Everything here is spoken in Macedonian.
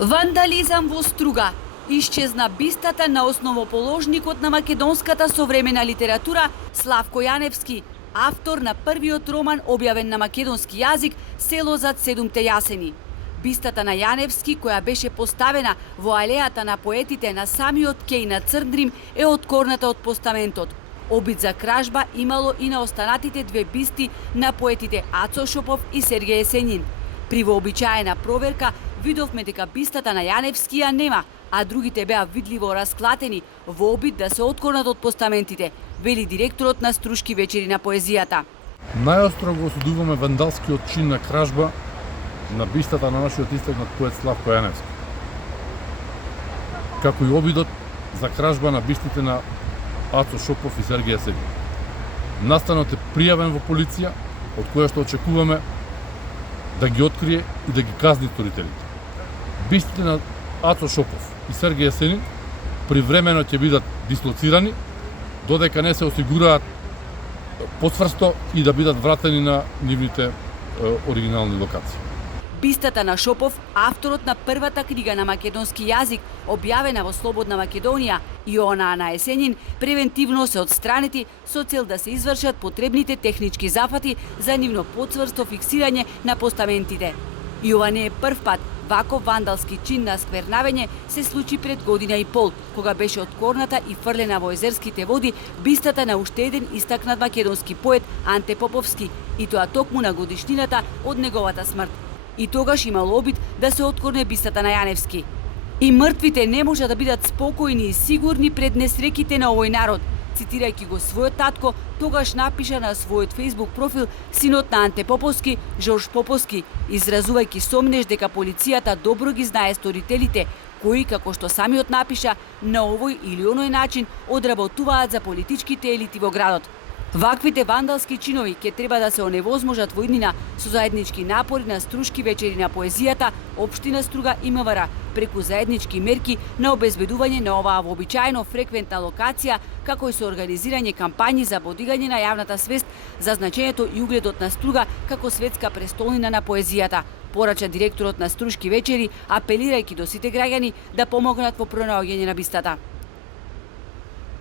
Вандализам во Струга. Исчезна бистата на основоположникот на македонската современа литература Славко Јаневски, автор на првиот роман објавен на македонски јазик Село зад седумте јасени. Бистата на Јаневски, која беше поставена во алејата на поетите на самиот кеј на Црндрим, е откорната од постаментот. Обид за кражба имало и на останатите две бисти на поетите Ацо Шопов и Сергеј Есенин. При вообичаена проверка видовме дека бистата на Јаневски ја нема, а другите беа видливо расклатени во обид да се откорнат од постаментите, вели директорот на Струшки вечери на поезијата. Најостро го осудуваме вандалскиот чин на кражба на бистата на нашиот истакнат поет Славко Јаневски, како и обидот за кражба на бистите на Ацо Шопов и Сергеј Есенин. Настанот е пријавен во полиција, од која што очекуваме да ги открие и да ги казни сторителите. Бистите на Ацо Шопов и Сергеј Есенин привремено ќе бидат дислоцирани, додека не се осигураат потврсто и да бидат вратени на нивните оригинални локации. Бистата на Шопов, авторот на првата книга на македонски јазик, објавена во Слободна Македонија, и онаа на Есенин, превентивно се отстранети со цел да се извршат потребните технички зафати за нивно поцврсто фиксирање на постаментите. И ова не е прв пат. Ваков вандалски чин на сквернавење се случи пред година и пол, кога беше откорната и фрлена во езерските води бистата на уште еден истакнат македонски поет Анте Поповски, и тоа токму на годишнината од неговата смрт. И тогаш имало обид да се откорне бистата на Јаневски. И мртвите не може да бидат спокојни и сигурни пред несреките на овој народ. Цитирајќи го својот татко, тогаш напиша на својот фејсбук профил синот на Анте Поповски, Жорж Поповски, изразувајќи сомнеж дека полицијата добро ги знае сторителите, кои, како што самиот напиша, на овој или оној начин одработуваат за политичките елити во градот. Ваквите вандалски чинови ќе треба да се оневозможат во иднина со заеднички напори на Струшки вечери на поезијата, Општина Струга и МВР, преку заеднички мерки на обезбедување на оваа вообичаено фреквентна локација, како и со организирање кампањи за подигање на јавната свест за значењето и угледот на Струга како светска престолнина на поезијата, порача директорот на Струшки вечери, апелирајќи до сите граѓани да помогнат во пронаоѓање на бистата.